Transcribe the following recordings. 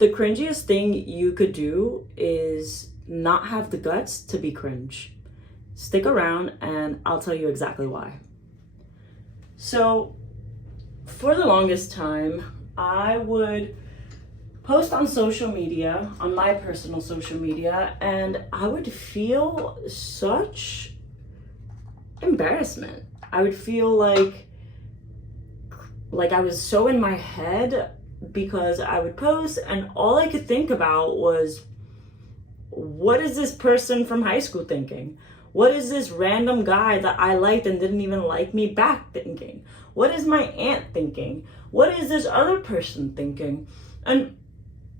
The cringiest thing you could do is not have the guts to be cringe. Stick around and I'll tell you exactly why. So, for the longest time, I would post on social media, on my personal social media, and I would feel such embarrassment. I would feel like I was so in my head because I would post and all I could think about was, what is this person from high school thinking? What is this random guy that I liked and didn't even like me back thinking? What is my aunt thinking? What is this other person thinking? And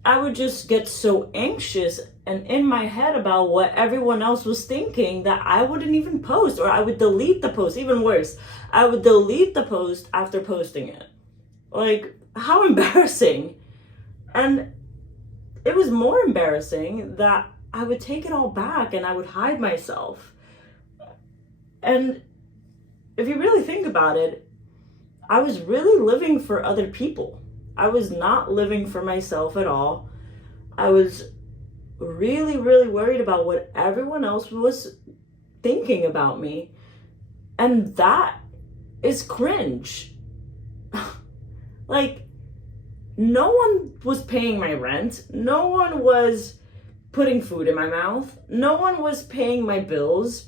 I would just get so anxious and in my head about what everyone else was thinking that I wouldn't even post, or I would delete the post. Even worse, I would delete the post after posting it. Like, how embarrassing. And it was more embarrassing that I would take it all back and I would hide myself. And if you really think about it, I was really living for other people. I was not living for myself at all. I was really, really worried about what everyone else was thinking about me. And that is cringe. Like, no one was paying my rent. No one was putting food in my mouth. No one was paying my bills.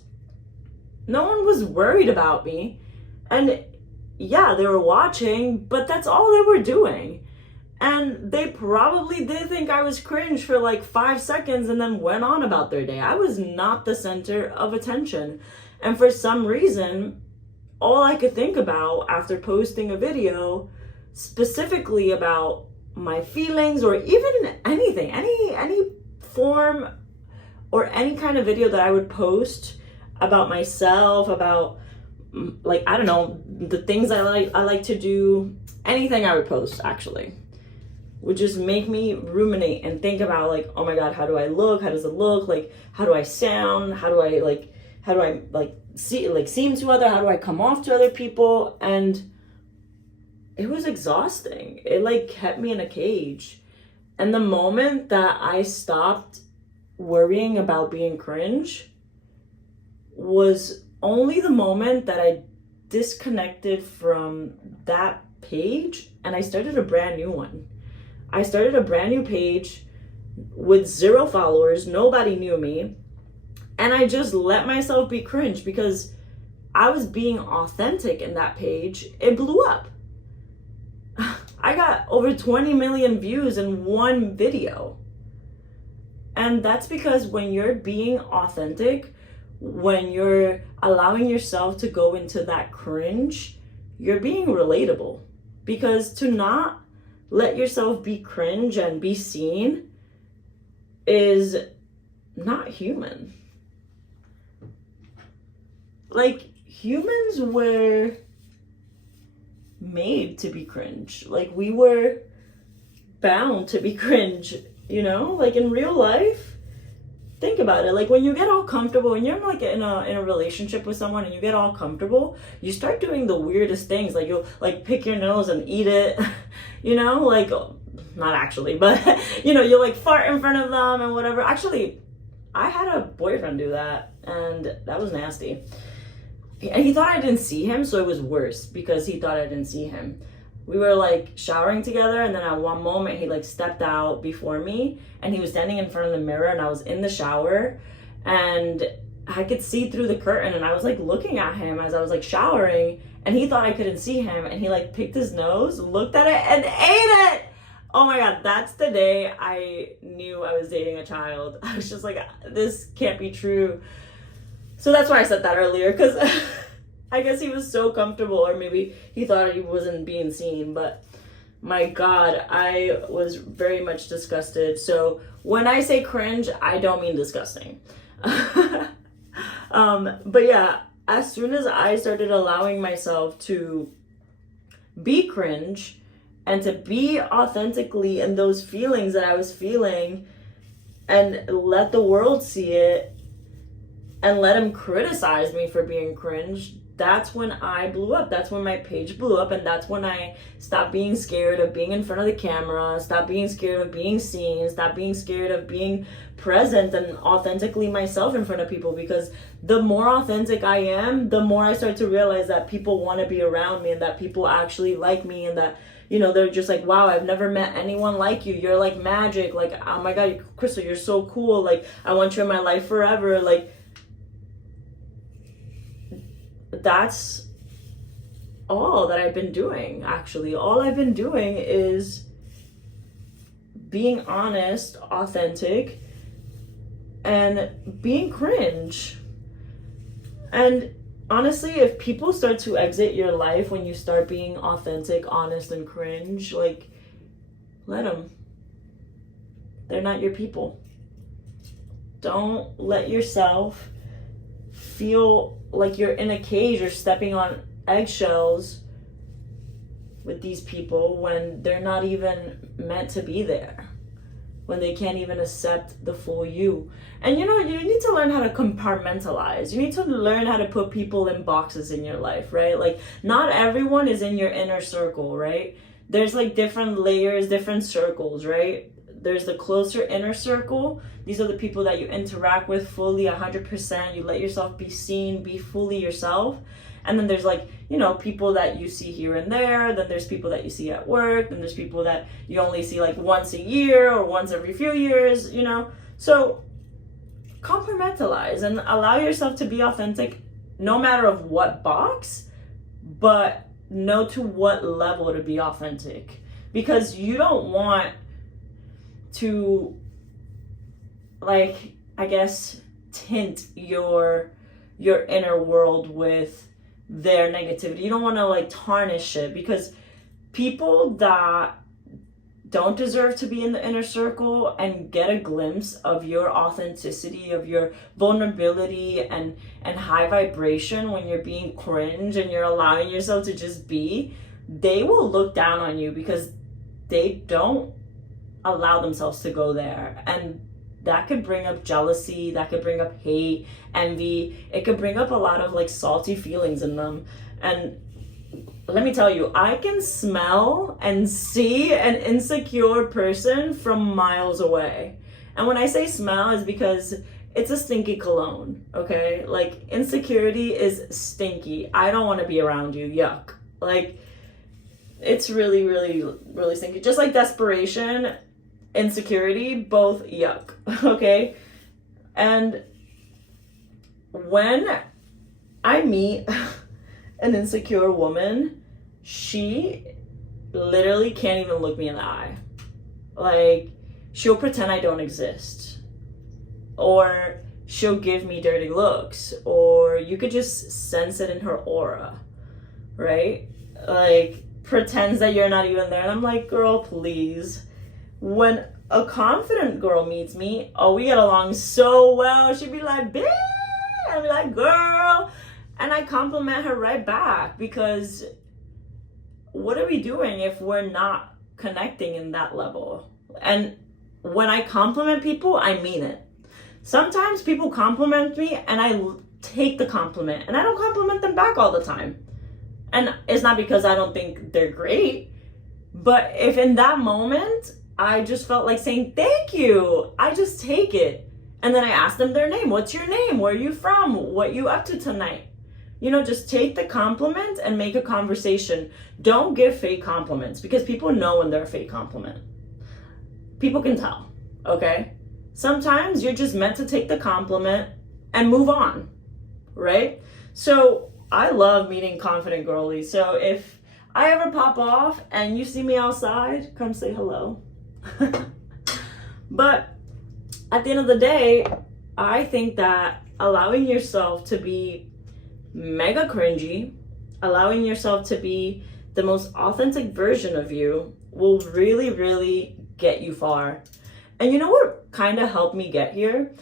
No one was worried about me. And yeah, they were watching, but that's all they were doing. And they probably did think I was cringe for like 5 seconds and then went on about their day. I was not the center of attention. And for some reason, all I could think about after posting a video specifically about my feelings, or even anything, any form or any kind of video that I would post about myself, about, like, I don't know, the things I like to do, anything I would post actually would just make me ruminate and think about, like, oh my God, how do I look? How does it look? Like, how do I sound? How do I seem to other? How do I come off to other people? And it was exhausting. It like kept me in a cage. And the moment that I stopped worrying about being cringe was only the moment that I disconnected from that page and I started a brand new one. I started a brand new page with 0 followers. Nobody knew me. And I just let myself be cringe because I was being authentic in that page. It blew up. I got over 20 million views in one video. And that's because when you're being authentic, when you're allowing yourself to go into that cringe, you're being relatable. Because to not let yourself be cringe and be seen is not human. Like, humans were made to be cringe. Like, we were bound to be cringe, you know? Like, in real life, think about it. Like, when you get all comfortable and you're like in a relationship with someone and you get all comfortable, you start doing the weirdest things. Like, you'll like pick your nose and eat it, you know? Like, not actually, but you know, you'll like fart in front of them and whatever. Actually, I had a boyfriend do that and that was nasty. And he thought I didn't see him, so it was worse because he thought I didn't see him. We were like showering together, and then at one moment he like stepped out before me and he was standing in front of the mirror and I was in the shower and I could see through the curtain and I was like looking at him as I was like showering and he thought I couldn't see him and he like picked his nose, looked at it and ate it. Oh my God, that's the day I knew I was dating a child. I was just like, this can't be true. So that's why I said that earlier, because I guess he was so comfortable, or maybe he thought he wasn't being seen, but my God, I was very much disgusted. So when I say cringe, I don't mean disgusting. But yeah, as soon as I started allowing myself to be cringe and to be authentically in those feelings that I was feeling and let the world see it, and let him criticize me for being cringe, that's when I blew up. That's when my page blew up, and that's when I stopped being scared of being in front of the camera, stopped being scared of being seen, stopped being scared of being present and authentically myself in front of people. Because the more authentic I am, the more I start to realize that people want to be around me, and that people actually like me, and that, you know, they're just like, wow, I've never met anyone like you. You're like magic. Like, oh my God, Crystal, you're so cool. Like, I want you in my life forever. Like, that's all that I've been doing, actually. All I've been doing is being honest, authentic, and being cringe. And honestly, if people start to exit your life when you start being authentic, honest, and cringe, like, let them. They're not your people. Don't let yourself feel like you're in a cage or stepping on eggshells with these people when they're not even meant to be there, when they can't even accept the full you. And you know, you need to learn how to compartmentalize. You need to learn how to put people in boxes in your life, right? Like, not everyone is in your inner circle, right? There's like different layers, different circles, right? There's the closer inner circle. These are the people that you interact with fully 100%. You let yourself be seen, be fully yourself. And then there's like, you know, people that you see here and there. Then there's people that you see at work. Then there's people that you only see like once a year or once every few years, you know. So compartmentalize and allow yourself to be authentic no matter of what box, but know to what level to be authentic. Because you don't want to, like, I guess, tint your inner world with their negativity. You don't want to like tarnish it, because people that don't deserve to be in the inner circle and get a glimpse of your authenticity, of your vulnerability and high vibration when you're being cringe and you're allowing yourself to just be, they will look down on you because they don't allow themselves to go there. And that could bring up jealousy, that could bring up hate, envy. It could bring up a lot of like salty feelings in them. And let me tell you, I can smell and see an insecure person from miles away. And when I say smell, is because it's a stinky cologne, okay? Like, insecurity is stinky. I don't want to be around you. Yuck. Like, it's really, really, really stinky. Just like desperation, insecurity, both yuck, okay? And when I meet an insecure woman, she literally can't even look me in the eye. Like, she'll pretend I don't exist, or she'll give me dirty looks, or you could just sense it in her aura, right? Like, pretends that you're not even there. And I'm like, girl, please. When a confident girl meets me, oh, we get along so well. She'd be like, bitch. I'd be like, girl. And I compliment her right back, because what are we doing if we're not connecting in that level? And when I compliment people, I mean it. Sometimes people compliment me and I take the compliment, and I don't compliment them back all the time. And it's not because I don't think they're great, but if in that moment I just felt like saying thank you, I just take it. And then I ask them their name. What's your name? Where are you from? What you up to tonight? You know, just take the compliment and make a conversation. Don't give fake compliments, because people know when they're a fake compliment. People can tell, okay? Sometimes you're just meant to take the compliment and move on, right? So I love meeting confident girlies. So if I ever pop off and you see me outside, come say hello. But at the end of the day, I think that allowing yourself to be mega cringy, allowing yourself to be the most authentic version of you will really, really get you far. And you know what kind of helped me get here?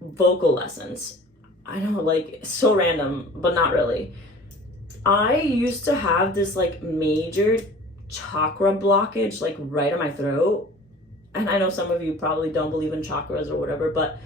Vocal lessons. I know, like, so random, but not really. I used to have this like major chakra blockage like right in my throat. And I know some of you probably don't believe in chakras or whatever, but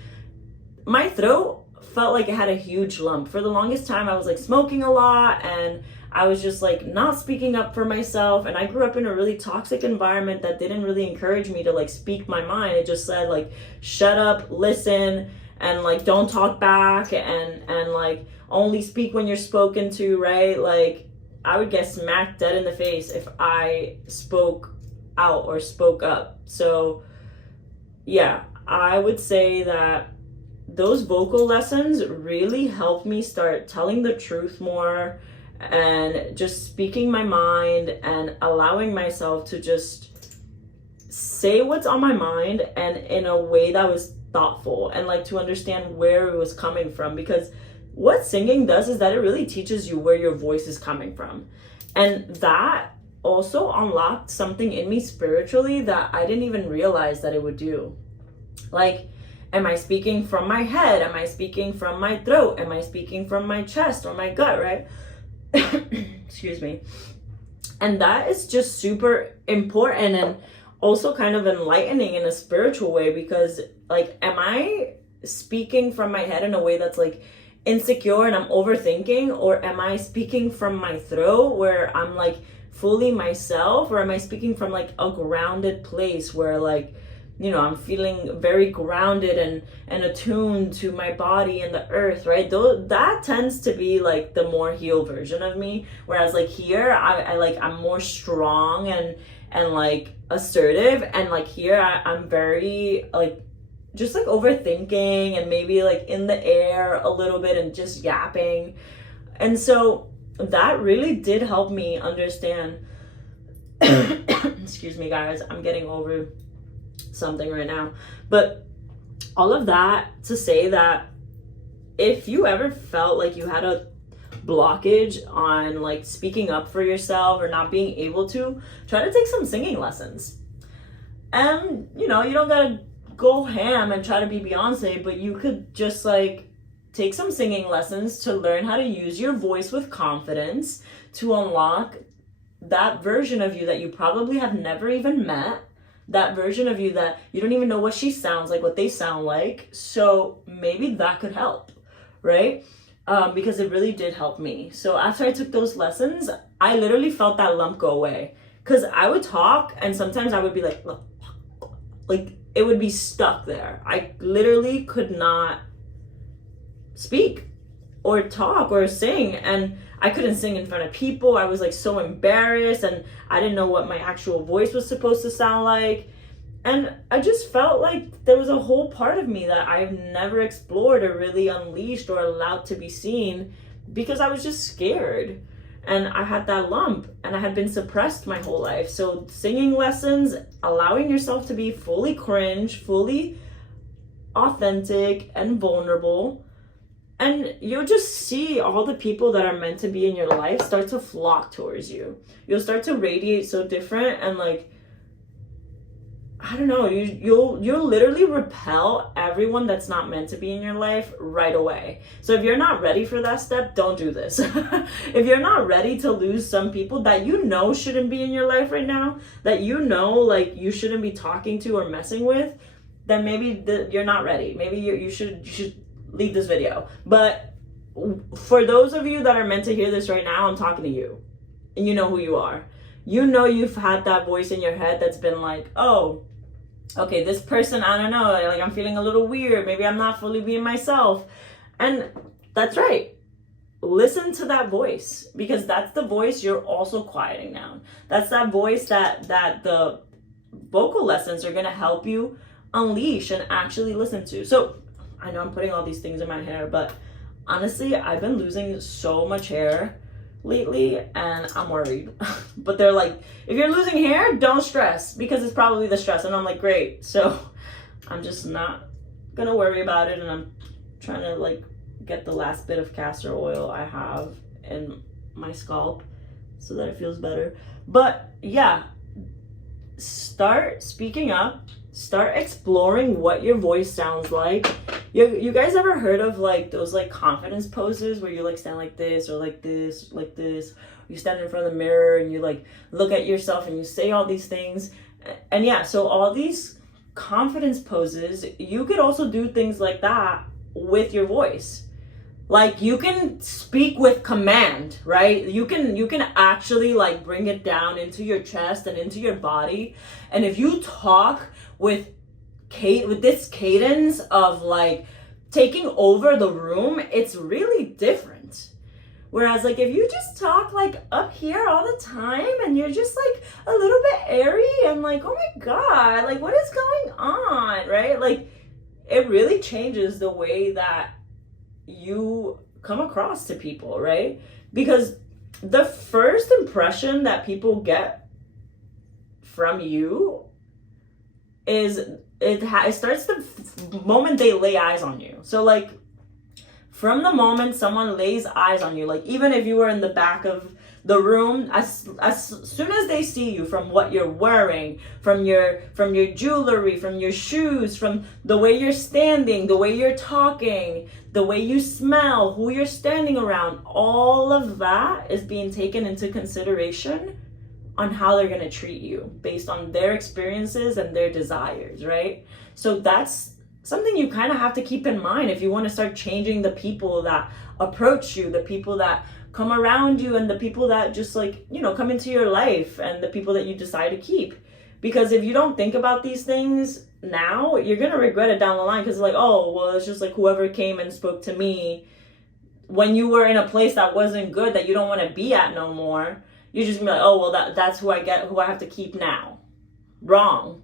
my throat felt like it had a huge lump. For the longest time, I was like smoking a lot, and I was just like not speaking up for myself. And I grew up in a really toxic environment that didn't really encourage me to like speak my mind. It just said like, shut up, listen, and like don't talk back, and like only speak when you're spoken to, right? Like I would get smacked dead in the face if I spoke out or spoke up. So yeah, I would say that those vocal lessons really helped me start telling the truth more and just speaking my mind and allowing myself to just say what's on my mind, and in a way that was thoughtful, and like to understand where it was coming from. Because what singing does is that it really teaches you where your voice is coming from. And that also unlocked something in me spiritually that I didn't even realize that it would do. Like, am I speaking from my head? Am I speaking from my throat? Am I speaking from my chest or my gut, right? Excuse me. And that is just super important, and also kind of enlightening in a spiritual way, because like, am I speaking from my head in a way that's like insecure and I'm overthinking, or am I speaking from my throat where I'm like fully myself, or am I speaking from like a grounded place where like, you know, I'm feeling very grounded and attuned to my body and the earth, right? That tends to be like the more healed version of me. Whereas like here, I'm more strong and like assertive, and like here I'm very like just like overthinking and maybe like in the air a little bit and just yapping. And so that really did help me understand. Excuse me, guys, I'm getting over something right now. But all of that to say that if you ever felt like you had a blockage on like speaking up for yourself or not being able to, try to take some singing lessons. And you know, you don't gotta go ham and try to be Beyonce, but you could just like take some singing lessons to learn how to use your voice with confidence, to unlock that version of you that you probably have never even met, that version of you that you don't even know what she sounds like, what they sound like. So maybe that could help, right? Because it really did help me. So after I took those lessons, I literally felt that lump go away. Because I would talk and sometimes I would be like it would be stuck there. I literally could not speak or talk or sing, and I couldn't sing in front of people. I was like so embarrassed, and I didn't know what my actual voice was supposed to sound like. And I just felt like there was a whole part of me that I've never explored or really unleashed or allowed to be seen, because I was just scared. And I had that lump, and I had been suppressed my whole life. So singing lessons, allowing yourself to be fully cringe, fully authentic and vulnerable, and you'll just see all the people that are meant to be in your life start to flock towards you. You'll start to radiate so different, and like, I don't know, you'll literally repel everyone that's not meant to be in your life right away. So if you're not ready for that step, don't do this. If you're not ready to lose some people that you know shouldn't be in your life right now, that you know like you shouldn't be talking to or messing with, then maybe you're not ready. Maybe you should leave this video. But for those of you that are meant to hear this right now, I'm talking to you, and you know who you are. You know you've had that voice in your head that's been like, oh, okay, this person, I don't know, like I'm feeling a little weird. Maybe I'm not fully being myself. And that's right. Listen to that voice, because that's the voice you're also quieting down. That's that voice that the vocal lessons are going to help you unleash and actually listen to. So I know I'm putting all these things in my hair, but honestly, I've been losing so much hair lately, and I'm worried. But they're like, if you're losing hair, don't stress, because it's probably the stress. And I'm like, great. So I'm just not gonna worry about it, and I'm trying to like get the last bit of castor oil I have in my scalp so that it feels better. But yeah, start speaking up, start exploring what your voice sounds like. You guys ever heard of like those like confidence poses where you like stand like this or like this, like this? You stand in front of the mirror and you like look at yourself and you say all these things. And yeah, so all these confidence poses, you could also do things like that with your voice. Like, you can speak with command, right? You can actually like bring it down into your chest and into your body. And if you talk with this cadence of like taking over the room, it's really different. Whereas like if you just talk like up here all the time and you're just like a little bit airy and like, oh my God, like what is going on, right? Like it really changes the way that you come across to people, right? Because the first impression that people get from you is it starts the moment they lay eyes on you. So like from the moment someone lays eyes on you, like even if you were in the back of the room, as soon as they see you, from what you're wearing, from your jewelry, from your shoes, from the way you're standing, the way you're talking, the way you smell, who you're standing around, all of that is being taken into consideration on how they're going to treat you based on their experiences and their desires, right? So that's something you kind of have to keep in mind if you want to start changing the people that approach you, the people that come around you, and the people that just like, you know, come into your life, and the people that you decide to keep. Because if you don't think about these things now, you're going to regret it down the line, because like, oh, well, it's just like whoever came and spoke to me when you were in a place that wasn't good, that you don't want to be at no more. You're just gonna be like, oh, well, that's who I have to keep now. Wrong.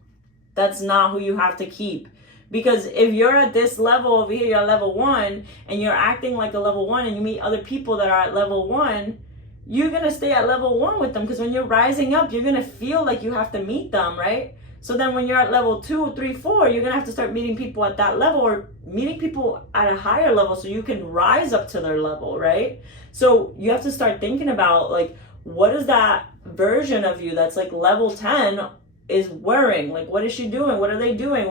That's not who you have to keep. Because if you're at this level over here, you're at level 1, and you're acting like a level 1, and you meet other people that are at level 1, you're going to stay at level 1 with them. Because when you're rising up, you're going to feel like you have to meet them, right? So then when you're at level 2, 3, 4, you're going to have to start meeting people at that level, or meeting people at a higher level so you can rise up to their level, right? So you have to start thinking about like, what is that version of you that's like level 10 is wearing? Like, what is she doing? What are they doing?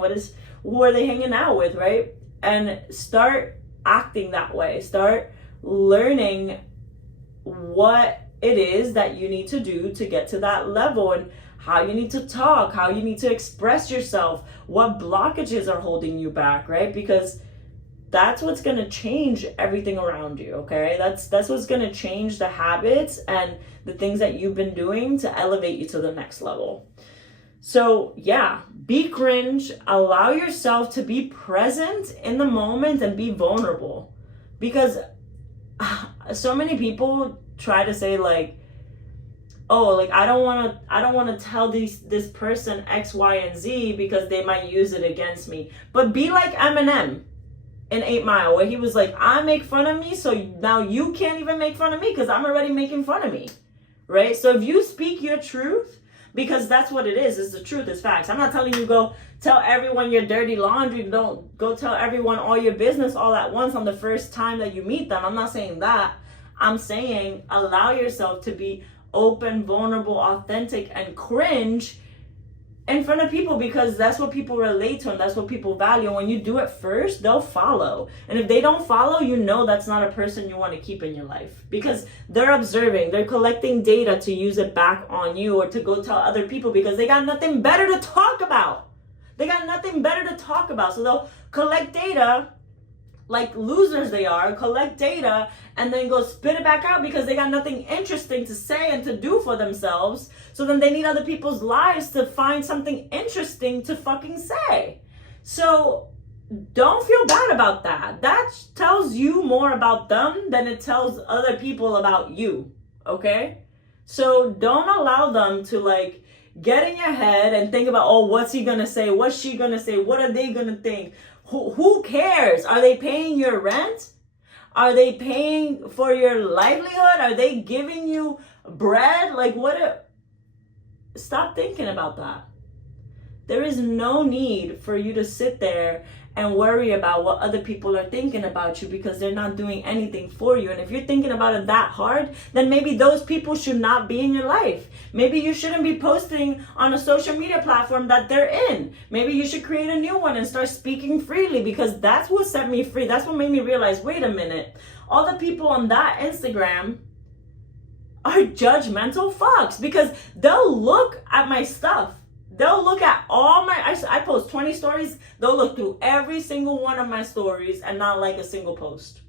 Who are they hanging out with, right? And start acting that way. Start learning what it is that you need to do to get to that level, and how you need to talk, how you need to express yourself, what blockages are holding you back, right? Because that's what's going to change everything around you, okay? That's what's going to change the habits and the things that you've been doing to elevate you to the next level. So yeah, be cringe, allow yourself to be present in the moment and be vulnerable. Because so many people try to say like, oh, like I don't want to tell this person X, Y, and Z because they might use it against me. But be like Eminem in 8 Mile, where he was like, I make fun of me, so now you can't even make fun of me because I'm already making fun of me, right? So if you speak your truth, because that's what it is, the truth, is facts. I'm not telling you go tell everyone your dirty laundry, don't go tell everyone all your business all at once on the first time that you meet them. I'm not saying that. I'm saying allow yourself to be open, vulnerable, authentic, and cringe in front of people, because that's what people relate to and that's what people value. And when you do it first, they'll follow. And if they don't follow, you know that's not a person you want to keep in your life, because they're observing, they're collecting data to use it back on you, or to go tell other people, because they got nothing better to talk about. So they'll collect data like losers they are, collect data, and then go spit it back out because they got nothing interesting to say and to do for themselves. So then they need other people's lives to find something interesting to fucking say. So don't feel bad about that. That tells you more about them than it tells other people about you, okay? So don't allow them to like get in your head and think about, oh, what's he gonna say? What's she gonna say? What are they gonna think? Who cares? Are they paying your rent? Are they paying for your livelihood? Are they giving you bread? Like stop thinking about that. There is no need for you to sit there and worry about what other people are thinking about you, because they're not doing anything for you. And if you're thinking about it that hard, then maybe those people should not be in your life. Maybe you shouldn't be posting on a social media platform that they're in. Maybe you should create a new one and start speaking freely, because that's what set me free. That's what made me realize, wait a minute, all the people on that Instagram are judgmental fucks, because they'll look at my stuff. They'll look at all I post 20 stories. They'll look through every single one of my stories and not like a single post.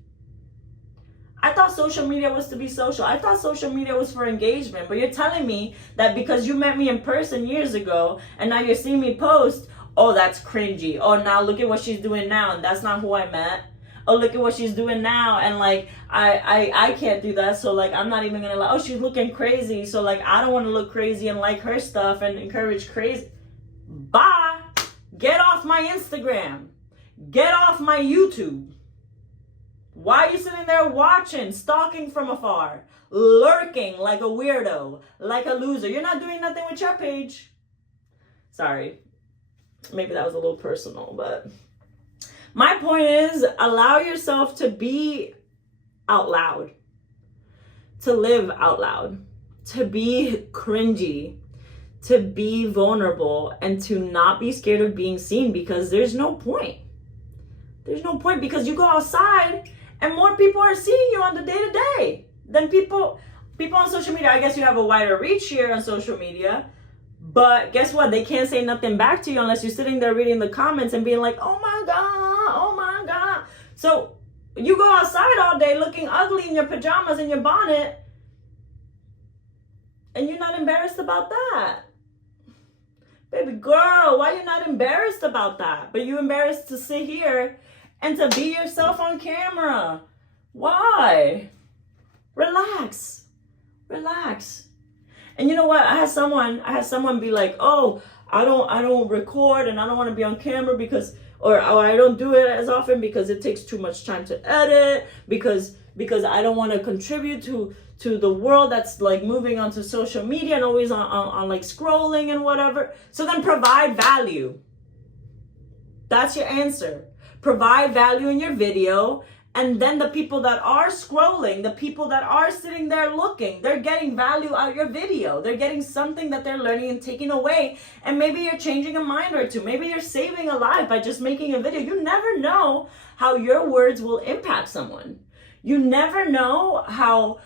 I thought social media was to be social. I thought social media was for engagement. But you're telling me that because you met me in person years ago and now you're seeing me post, oh, that's cringy. Oh, now look at what she's doing now and that's not who I met. Oh, look at what she's doing now and like I can't do that, so like I'm not even gonna like, oh, she's looking crazy, so like I don't want to look crazy and like her stuff and encourage crazy. Bye. Get off my Instagram. Get off my YouTube. Why are you sitting there watching, stalking from afar, lurking like a weirdo, like a loser? You're not doing nothing with your page. Sorry. Maybe that was a little personal, but my point is, allow yourself to be out loud, to live out loud, to be cringy, to be vulnerable, and to not be scared of being seen, because there's no point. There's no point, because you go outside and more people are seeing you on the day-to-day than people on social media. I guess you have a wider reach here on social media, but guess what? They can't say nothing back to you unless you're sitting there reading the comments and being like, oh my God, oh my God. So you go outside all day looking ugly in your pajamas and your bonnet, and you're not embarrassed about that. Baby girl, why are you not embarrassed about that? But you embarrassed to sit here and to be yourself on camera. Why? Relax. Relax. And you know what? I had someone be like, oh, I don't record and I don't want to be on camera because, or I don't do it as often because it takes too much time to edit, because I don't want to contribute to the world that's like moving onto social media and always on like scrolling and whatever. So then provide value. That's your answer. Provide value in your video, and then the people that are scrolling, the people that are sitting there looking, they're getting value out of your video. They're getting something that they're learning and taking away. And maybe you're changing a mind or two. Maybe you're saving a life by just making a video. You never know how your words will impact someone. You never know how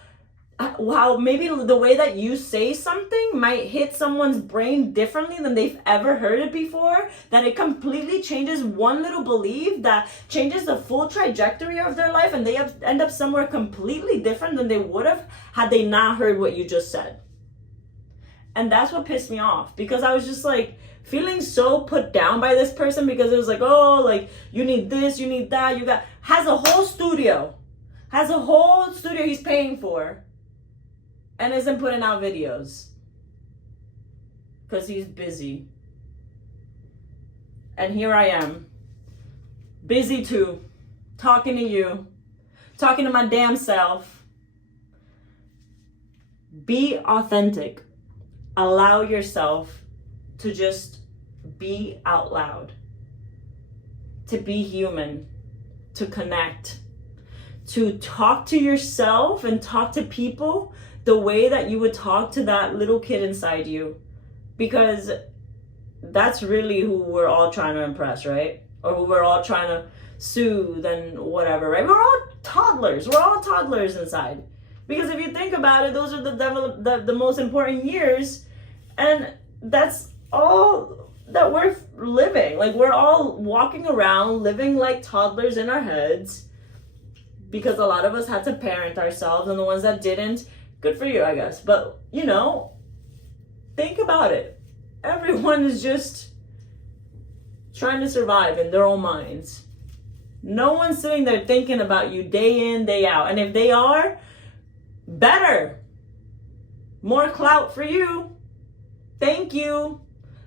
maybe the way that you say something might hit someone's brain differently than they've ever heard it before, that it completely changes one little belief that changes the full trajectory of their life, and they end up somewhere completely different than they would have had they not heard what you just said. And that's what pissed me off, because I was just like feeling so put down by this person, because it was like, oh, like you need this, you need that, has a whole studio he's paying for, and isn't putting out videos because he's busy. And here I am, busy too, talking to you, talking to my damn self. Be authentic. Allow yourself to just be out loud, to be human, to connect, to talk to yourself and talk to people the way that you would talk to that little kid inside you, because that's really who we're all trying to impress, right? Or who we're all trying to soothe and whatever, right? We're all toddlers inside, because if you think about it, those are the most important years, and that's all that we're living. Like, we're all walking around living like toddlers in our heads, because a lot of us had to parent ourselves, and the ones that didn't, good for you, I guess. But, you know, think about it. Everyone is just trying to survive in their own minds. No one's sitting there thinking about you day in, day out. And if they are, better. More clout for you. Thank you.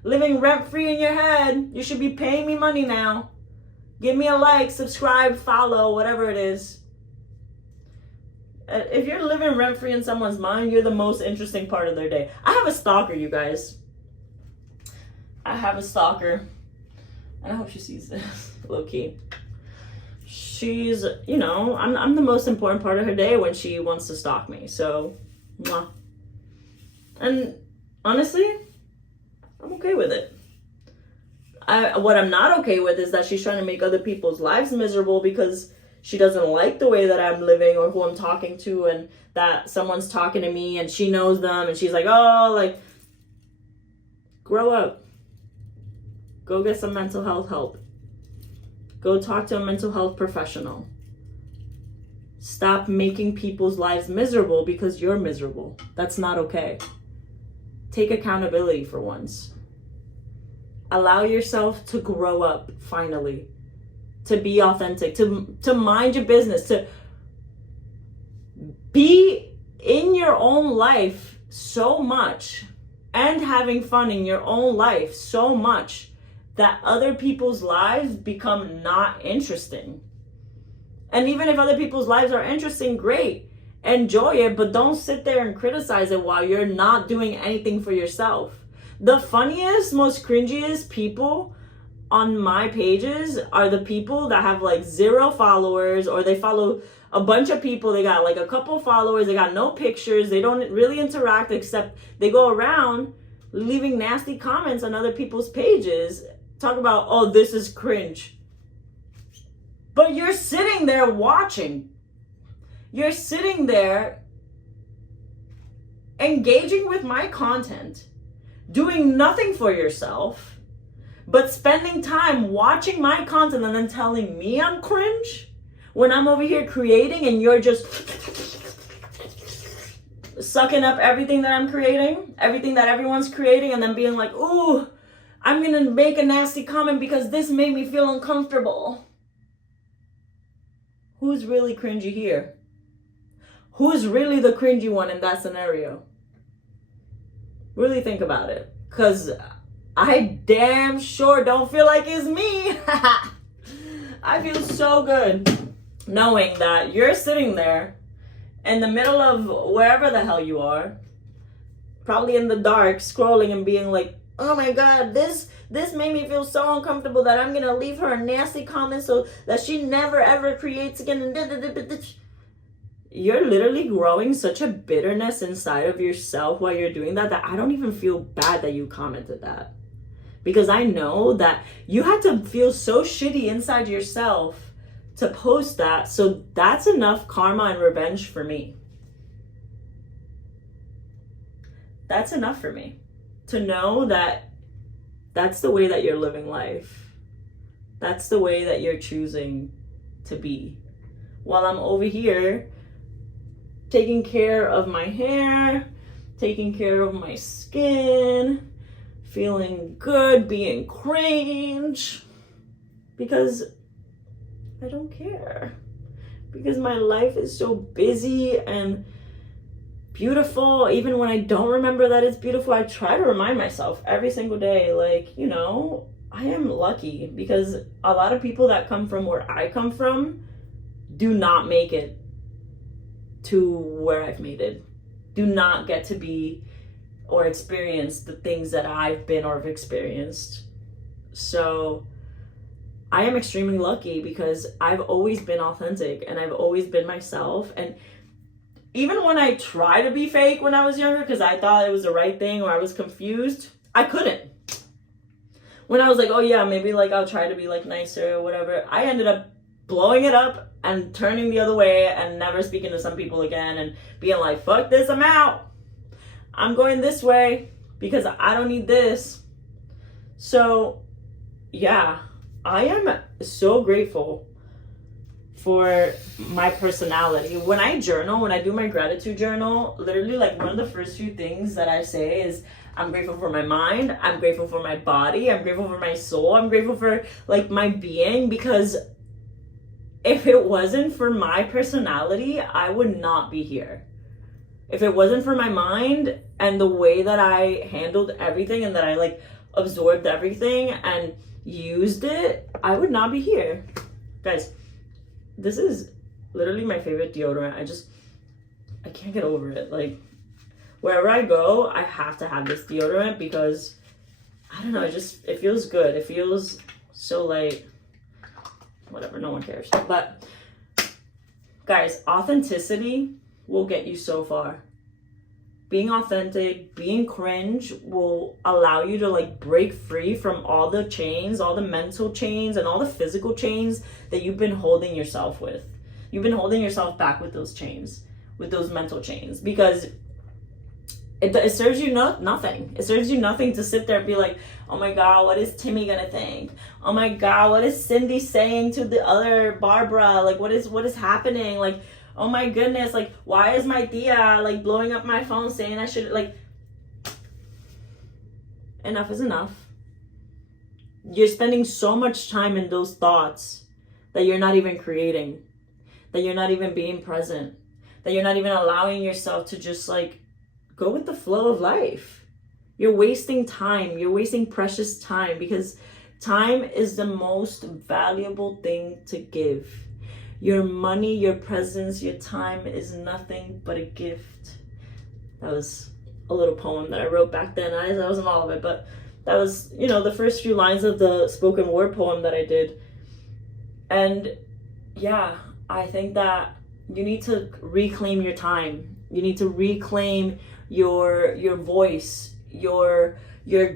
Living rent-free in your head. You should be paying me money now. Give me a like, subscribe, follow, whatever it is. If you're living rent-free in someone's mind, you're the most interesting part of their day. I have a stalker, you guys. I have a stalker. And I hope she sees this, low-key. She's, you know, I'm the most important part of her day when she wants to stalk me. So, mwah. And honestly, I'm okay with it. What I'm not okay with is that she's trying to make other people's lives miserable because she doesn't like the way that I'm living or who I'm talking to, and that someone's talking to me and she knows them and she's like, oh, like, grow up. Go get some mental health help. Go talk to a mental health professional. Stop making people's lives miserable because you're miserable. That's not okay. Take accountability for once. Allow yourself to grow up finally. To be authentic. To mind your business. To be in your own life so much and having fun in your own life so much that other people's lives become not interesting. And even if other people's lives are interesting, great. Enjoy it, but don't sit there and criticize it while you're not doing anything for yourself. The funniest, most cringiest people on my pages are the people that have like 0 followers, or they follow a bunch of people. They got like a couple followers. They got no pictures. They don't really interact except they go around leaving nasty comments on other people's pages. Talk about, oh, this is cringe. But you're sitting there watching. You're sitting there engaging with my content, doing nothing for yourself, but spending time watching my content and then telling me I'm cringe when I'm over here creating and you're just sucking up everything that I'm creating, everything that everyone's creating, and then being like, ooh, I'm gonna make a nasty comment because this made me feel uncomfortable. Who's really cringy here? Who's really the cringy one in that scenario? Really think about it. Because I damn sure don't feel like it's me. I feel so good knowing that you're sitting there in the middle of wherever the hell you are, probably in the dark, scrolling and being like, oh my God, this made me feel so uncomfortable that I'm going to leave her a nasty comment so that she never ever creates again. You're literally growing such a bitterness inside of yourself while you're doing that I don't even feel bad that you commented that. Because I know that you had to feel so shitty inside yourself to post that. So that's enough karma and revenge for me. That's enough for me. To know that that's the way that you're living life. That's the way that you're choosing to be. While I'm over here taking care of my hair, taking care of my skin, feeling good, being cringe. Because I don't care. Because my life is so busy and beautiful. Even when I don't remember that it's beautiful, I try to remind myself every single day, like, you know, I am lucky because a lot of people that come from where I come from do not make it to where I've made it, do not get to be or experience the things that I've been or have experienced. So I am extremely lucky because I've always been authentic and I've always been myself. And even when I tried to be fake when I was younger because I thought it was the right thing or I was confused, I couldn't. When I was like, oh yeah, maybe like I'll try to be like nicer or whatever, I ended up blowing it up and turning the other way and never speaking to some people again and being like, fuck this, I'm out. I'm going this way because I don't need this. So yeah, I am so grateful for my personality. When I journal, when I do my gratitude journal, literally like one of the first few things that I say is I'm grateful for my mind, I'm grateful for my body, I'm grateful for my soul, I'm grateful for like my being, because if it wasn't for my personality, I would not be here. If it wasn't for my mind and the way that I handled everything and that I like absorbed everything and used it, I would not be here. Guys, this is literally my favorite deodorant. I can't get over it. Like, wherever I go, I have to have this deodorant because, I don't know, it feels good. It feels so light. Whatever, no one cares. But, guys, authenticity will get you so far. Being authentic, being cringe will allow you to like break free from all the chains, all the mental chains and all the physical chains that you've been holding yourself with. You've been holding yourself back with those chains, with those mental chains, because It serves you nothing. It serves you nothing to sit there and be like, oh my God, what is Timmy gonna think? Oh my God, what is Cindy saying to the other Barbara? Like, what is happening? Like, oh my goodness, like, why is my tia like blowing up my phone saying I should, like, enough is enough. You're spending so much time in those thoughts that you're not even creating, that you're not even being present, that you're not even allowing yourself to just like go with the flow of life. You're wasting time. You're wasting precious time, because time is the most valuable thing to give. Your money, your presence, your time is nothing but a gift. That was a little poem that I wrote back then. That wasn't all of it, but that was, the first few lines of the spoken word poem that I did. And yeah, I think that you need to reclaim your time. You need to reclaim your voice, your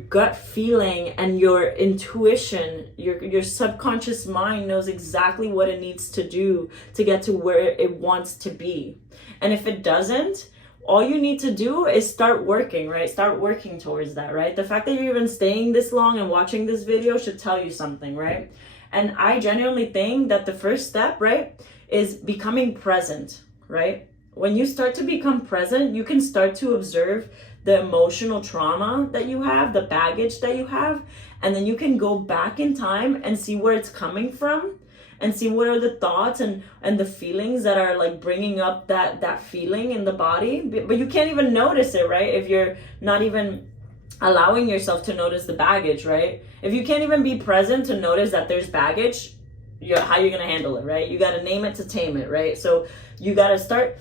gut feeling, and your intuition. Your subconscious mind knows exactly what it needs to do to get to where it wants to be. And if it doesn't, all you need to do is start working, right? Start working towards that, right? The fact that you're even staying this long and watching this video should tell you something, right? And I genuinely think that the first step, right, is becoming present, right? When you start to become present, you can start to observe the emotional trauma that you have, the baggage that you have, and then you can go back in time and see where it's coming from, and see what are the thoughts and the feelings that are like bringing up that feeling in the body. But you can't even notice it, right? If you're not even allowing yourself to notice the baggage, right? If you can't even be present to notice that there's baggage, how you're gonna handle it, right? You gotta name it to tame it, right? So you gotta start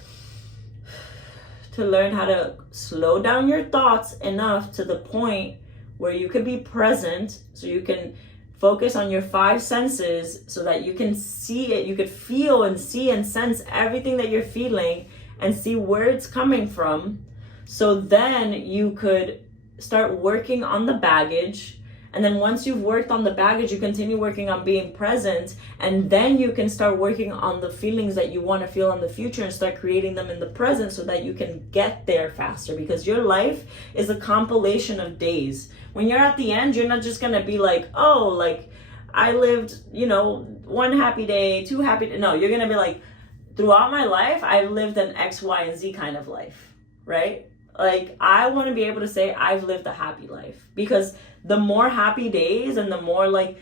to learn how to slow down your thoughts enough to the point where you can be present, so you can focus on your 5 senses, so that you can see it, you could feel and see and sense everything that you're feeling and see where it's coming from. So then you could start working on the baggage. And then once you've worked on the baggage, you continue working on being present. And then you can start working on the feelings that you want to feel in the future and start creating them in the present, so that you can get there faster. Because your life is a compilation of days. When you're at the end, you're not just going to be like, oh, like I lived, 1 happy day, 2 happy days. No, you're going to be like, throughout my life, I've lived an X, Y, and Z kind of life, right? Like, I want to be able to say I've lived a happy life, because the more happy days and the more like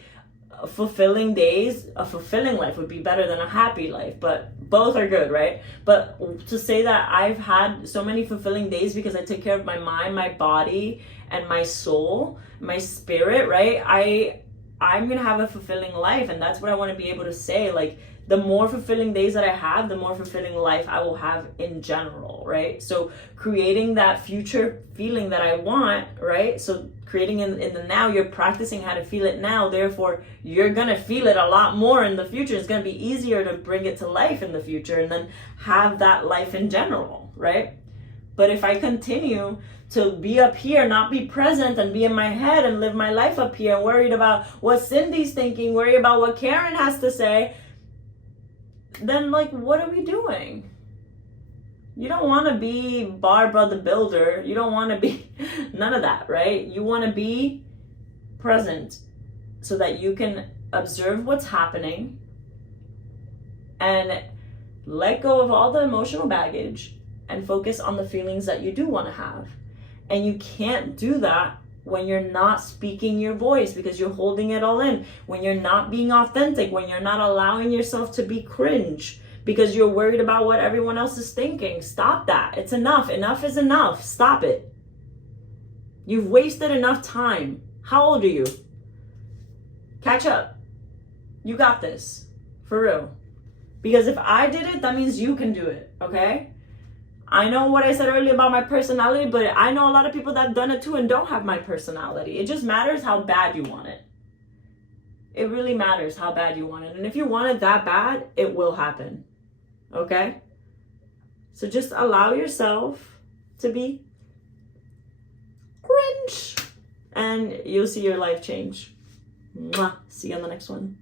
fulfilling days, a fulfilling life would be better than a happy life, but both are good, right? But to say that I've had so many fulfilling days because I take care of my mind, my body, and my soul, my spirit, right? I'm gonna have a fulfilling life, and that's what I want to be able to say. Like, the more fulfilling days that I have, the more fulfilling life I will have in general, right? So creating that future feeling that I want, right? So creating in the now, you're practicing how to feel it now. Therefore, you're gonna feel it a lot more in the future. It's gonna be easier to bring it to life in the future, and then have that life in general, right? But if I continue to be up here, not be present, and be in my head and live my life up here, and worried about what Cindy's thinking, worried about what Karen has to say, then like, what are we doing? You don't want to be Barbara the Builder. You don't want to be none of that, right? You want to be present, so that you can observe what's happening and let go of all the emotional baggage and focus on the feelings that you do want to have. And you can't do that when you're not speaking your voice, because you're holding it all in. When you're not being authentic, when you're not allowing yourself to be cringe, because you're worried about what everyone else is thinking. Stop that. It's enough. Enough is enough. Stop it. You've wasted enough time. How old are you? Catch up. You got this. For real. Because if I did it, that means you can do it, okay? I know what I said earlier about my personality, but I know a lot of people that have done it too and don't have my personality. It just matters how bad you want it. It really matters how bad you want it. And if you want it that bad, it will happen. Okay? So just allow yourself to be cringe, and you'll see your life change. Mwah. See you on the next one.